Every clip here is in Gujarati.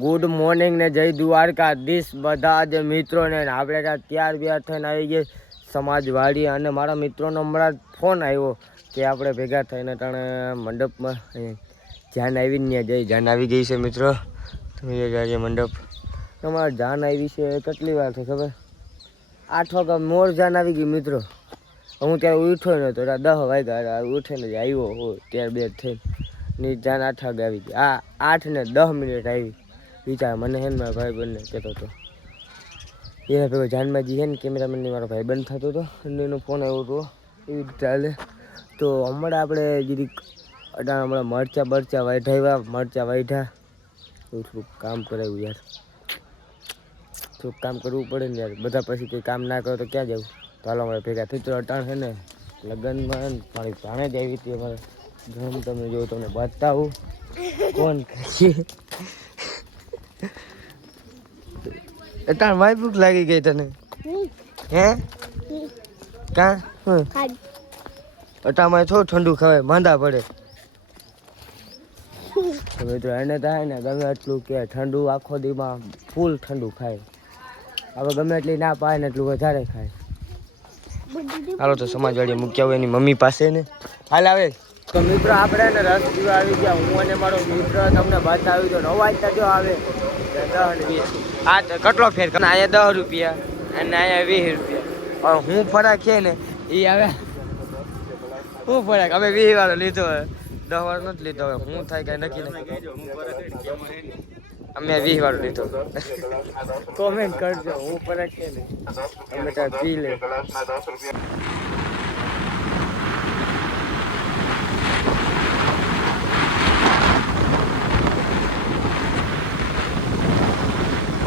ગુડ મોર્નિંગ ને જય દ્વારકાધીશ બધા જ મિત્રોને આપણે તૈયાર બિયાર થઈને આવી ગઈ સમાજવાડી અને મારા મિત્રોનો હમણાં ફોન આવ્યો કે આપણે ભેગા થઈને તાણે મંડપમાં જાન આવીને જઈ જાન આવી ગઈ છે મિત્રો. તમે જઈએ મંડપ તમારે જાન આવી છે કેટલી વાર થઈ ખબર 8 વાગ્યા મોર જાન આવી ગઈ મિત્રો. હું ત્યારે ઉઠ્યો નતો 10 વાગ્યા ઉઠીને જ આવ્યો હોય ત્યાર બે થઈ ની જાન 8 વાગે આવી ગઈ. 8 ને 10 મિનિટ આવી વિચાર મને હે ને મારા ભાઈ બંને કહેતો હતો એના ભેગો જાનમાં જે છે ને કેમેરામેનની મારો ભાઈ બંધ થતો હતો અને એનો ફોન આવ્યો હતો એવી રીતે ચાલે. તો હમણાં આપણે જીરીક અટાણા હમણાં મરચાં વાઢ્યા એવું થોડુંક કામ કરાવ્યું યાર. થોડુંક કામ કરવું પડે ને યાર, બધા પછી કોઈ કામ ના કરે તો ક્યાં જવું. તો હાલો અમારે ભેગા થઈ તો અટાણ છે ને લગ્નમાં મારી ભાણે જ આવી હતી અમારે ઘર. તમે જો તમને બતાવું કોણ કરીએ તાર મારી ભૂખ લાગી ગઈ તને હે કા અટામાં થોડું ઠંડુ ખવાય માંદા પડે. હવે તો એને થાય ને ગમે એટલું કે ઠંડુ આખો દીમાં ફૂલ ઠંડુ ખાય. હવે ગમે એટલી ના પાય ને એટલું વધારે ખાય. હાલો તો સમાજવાડી મૂક્યા હોય એની મમ્મી પાસે ને હાલ આવે. તો મિત્રો આપણે ને રસ પીવા આવી ગયા. હું અને મારો મિત્ર તમને બતાવી દો. અવાજ તો આવે 10 ને 20. હા તો કેટલો ફેર અહીંયા 10 રૂપિયા અને અહીંયા 20 રૂપિયા. હું ફરક છે ને એ આવે હું ફરક અમે 20 વાળો લીધો 10 વાળો નથી લીધો. હવે હું થાય કઈ નક્કી નથી. અમે 20 વાળો લીધો. કોમેન્ટ કરજો હું ફરક છે ને અમે ત્યાં પી લે.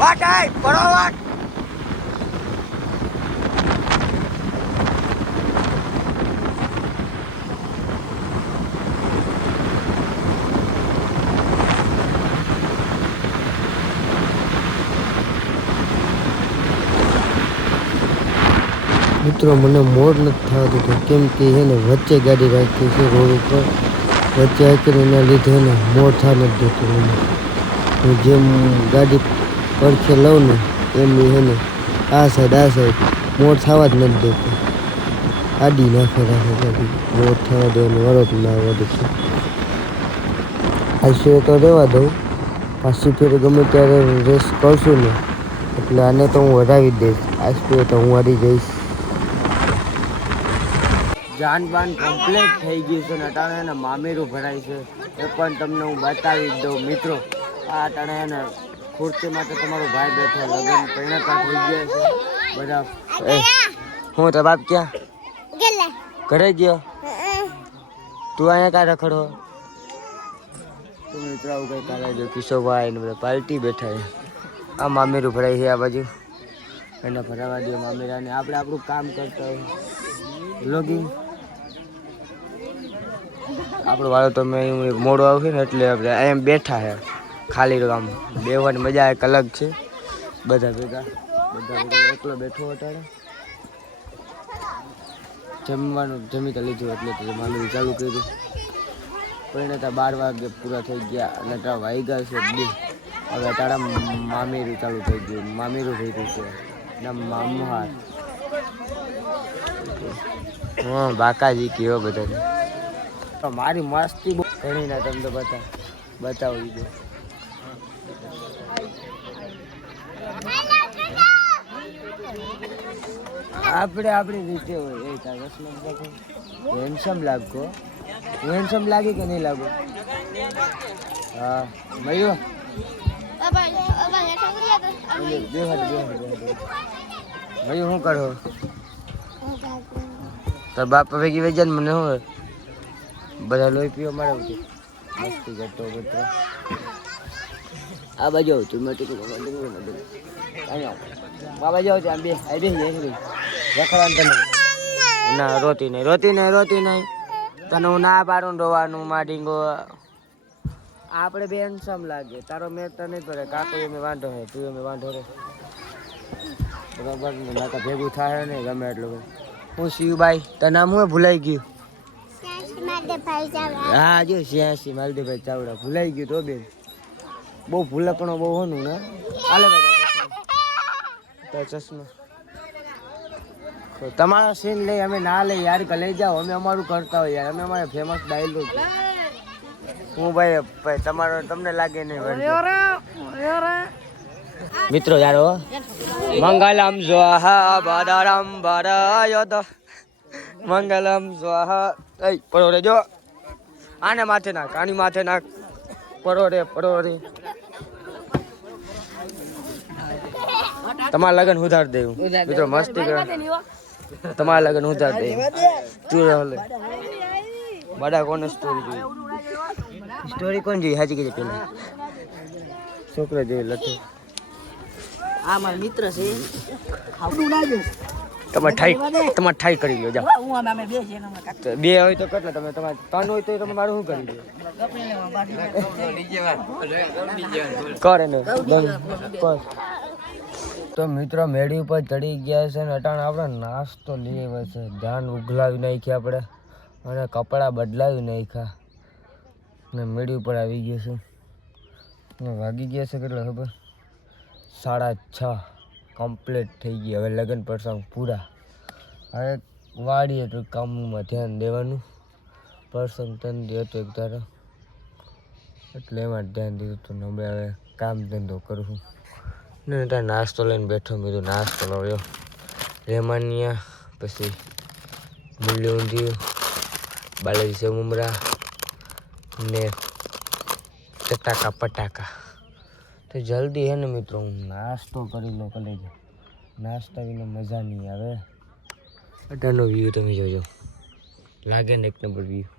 What I bro what મિત્રો મને મોર નથી થતું કેમ કે એને વચ્ચે ગાડી રાખી છે રોડ ઉપર વચ્ચે આકીને એના લીધે એને મોર થવા નથી દેતું. હું જેમ ગાડી પડખે લઉં ને એમ એને આ સાઈડ મોર થવા જ નથી દેતું. આડી નાખે ગાડી મોર થવા દેવાનું વરત ના વધે છે. આશરે તો રહેવા દઉં પાછી ફેર ગમે ત્યારે રેસ કરશું ને એટલે આને તો હું હરાવી જ દઈશ. આશરે તો હું હારી જઈશ. જાનબાન કમ્પ્લીટ થઈ ગયું છે ને અટાણે એને મામેરું ભરાય છે એ પણ તમને હું બતાવી દઉં મિત્રો. આ અટાણે એને ખુરશી માટે તમારો ભાઈ બેઠો લગ્ન પરિણતા થઈ ગયા છે બધા. હું તો બાપ ક્યાં ઘરે ગયો તું અહીંયા કાં રખડો. તો મિત્રો આવું કઈ કાલે જો કિશોરભાઈ ને બધા પાર્ટી બેઠા છે. આ મામેરું ભરાય છે આ બાજુ એને ભરાવા દો મામેરાને. આપણે આપણું કામ કરતા હોય લોગિંગ આપણું વાળો તો મેં મોડું આવશે ને એટલે આપણે એમ બેઠા છે ખાલી આમ બેવાની મજા એક અલગ છે. બધા ભેગા એકલો બેઠો અટાડે જમવાનું જમી તો લીધું એટલે તો મામેરું ચાલુ કર્યું. પરિણતા 12 વાગે પૂરા થઈ ગયા અને ત્યાં વાગ્યા છે 2. હવે તારા મામેરું ચાલુ થઈ ગયું. મામેરું થઈ ગયું છે ના મામા હા બાકાજી કયો બધાને. મારી મસ્તી બહુ ઘણી ના તમને બતાવી દો. આપણે આપણી રીતે હોય એ હેન્ડસમ લાગો. હું હેન્ડસમ લાગી કે નહીં લાગુ? હા મયો મયો શું કરો તાર બાપ ભેગી વેચાન મને શું બધા લોહી પીવા મારે મસ્તી કરતો મિત્રો. આ બાજુ તું મેં બાબા જાવ ત્યાં બે રખડાન તને ના રોતી નહીં તને હું ના પાડું રોવાનું માડીંગો. આપણે બે હેન્ડસમ લાગે. તારો મેં તો નહીં પડે કાકો એમ વાંધો હે તું એમ વાંધો રે બરાબર ને નાકા ભેગું થાય ને ગમે એટલું. હું શિવભાઈ તાર નામ હું ભૂલાઈ ગયું. હા જો 86 માલદેવભાઈ ચાવડા ભૂલાઈ ગયું તો બેન. બહુ ભૂલકણો બહુ હોનું ને હાલે તો ચશ્મા તમારો સીન લઈ અમે ના લઈ યાર કે લઈ જાઓ અમે અમારું કરતા હોય યાર અમે અમારે ફેમસ ડાયલોગ હું ભાઈ તમારો તમને લાગે નહીં મિત્રો યાર મંગલમ સ્વાહા બાદારામ બારાયત મંગલમ સ્વાહા એ પરો રે જો આને માથે નાખ આની માથે નાખ પરો રે તમારા લગન ઉધાર દેવું મિત્રો મસ્તી કરે તમારા લગન ઉધાર દે તું રહે બડા કોને સ્ટોરી કોણ જોઈ હાજી કીધી પેલા છોકરો જોઈ લતો આ મારો મિત્ર છે તમે ઠાઈ કરી લો જાઓ બે હોય તો કેટલા તમે તમારે ત્રણ હોય તો તમે મારું શું કરી લો કરે ને તો મિત્રો મેળી ઉપર ચડી ગયા છે ને અટાણે આપણે નાસ્તો લઈ આવ્યા છે ધ્યાન ઉઘલાવી નાખ્યા આપણે અને કપડાં બદલાવી નાખ્યા ને મેળી ઉપર આવી ગયા છે ને વાગી ગયા છે કેટલા ખબર 6:30 કમ્પ્લીટ થઈ ગઈ હવે લગ્ન પ્રસંગ પૂરા હવે વાડીએ તો કામમાં ધ્યાન દેવાનું પ્રસંગ તંદી હતો એક ધારો એટલે એમાં જ ધ્યાન દીધું હતું ને હવે કામ ધંધો કરું ને ત્યાં નાસ્તો લઈને બેઠો બીજું નાસ્તો લાવ્યો રેમાનિયા પછી મૂલ્ય ઊંધિયું બાલાજી સેવ મમરા ને ચટાકા પટાકા તો જલ્દી હે ને મિત્રો હું નાસ્તો કરી લો કલેજ નાસ્તા વિના મજા નહીં આવે અટાનો વ્યૂ તમે જોજો લાગે ને એક નંબર વ્યૂ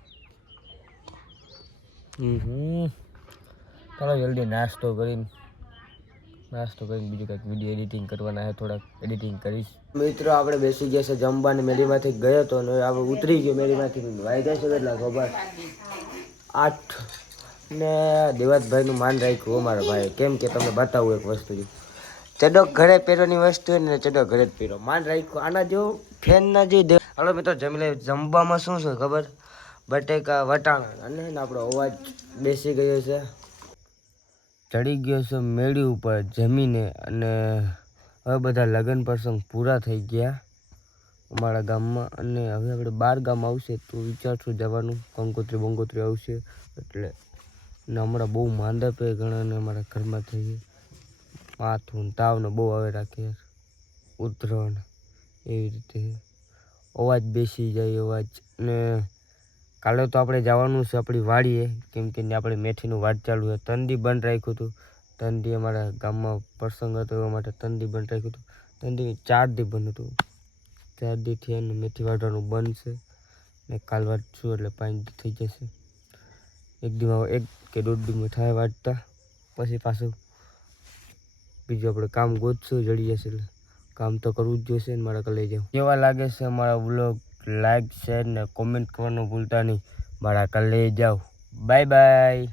ચાલો જલ્દી નાસ્તો કરીને બીજું કંઈક વિડીયો એડિટિંગ કરવાના છે થોડાક એડિટિંગ કરીશ મિત્રો આપણે બેસી ગયા છે જમવાની મેળીમાંથી ગયો હતો ને આપણે ઉતરી ગયો મેળીમાંથી વાગ્યા છે કેટલા ખબર 8 ને દેવાતભાઈનું માન રાખ્યું અમારા ભાઈ કેમ કે તમને બતાવું એક વસ્તુ ચડો ઘરે પહેરવાની વસ્તુ હોય ને ચડો ઘરે જ પહેરો માન રાખ્યું આના જો ફેન ના જે હાલો મિત્રો જમી લે જમવામાં શું છે ખબર બટેકા વટાણા અને આપણો અવાજ બેસી ગયો છે ચડી ગયો છે મેળી ઉપર જમીને અને હવે બધા લગ્ન પ્રસંગ પૂરા થઈ ગયા અમારા ગામમાં અને હવે આપણે 12 ગામ આવશે તો વિચારશું જવાનું કંકોત્રી આવશે એટલે ને હમણાં બહુ માંદા પે ઘણા ને અમારા ઘરમાં થઈ ગઈ માથું તાવ ને બહુ આવે રાખે ઉધરણ એવી રીતે અવાજ બેસી જાય અવાજ ને કાલે તો આપણે જવાનું છે આપણી વાડીએ કેમ કે આપણે મેથીનું વાડ ચાલુ છે તંદી બંધ રાખ્યું હતું તંદી અમારા ગામમાં પ્રસંગ હતો એવા માટે તંદી બંધ રાખ્યું હતું તંદી 4 દી બંધ હતું 4 દીથી અને મેથી વાઢવાનું બંધ છે ને કાલ વાઢશું એટલે 5 દી થઈ જશે એક દીમાં 1 કે 1.5 દીમાં થાય વાઢતા પછી પાછું બીજું આપણે કામ ગોતશું જડી જશે એટલે કામ તો કરવું જ જોઈશે ને મારા લઈ જાઉં કેવા લાગે છે અમારા વ્લોગ લાઈક શેર ને કોમેન્ટ કરવાનું ભૂલતા નહીં મારા લઈ જાઓ બાય બાય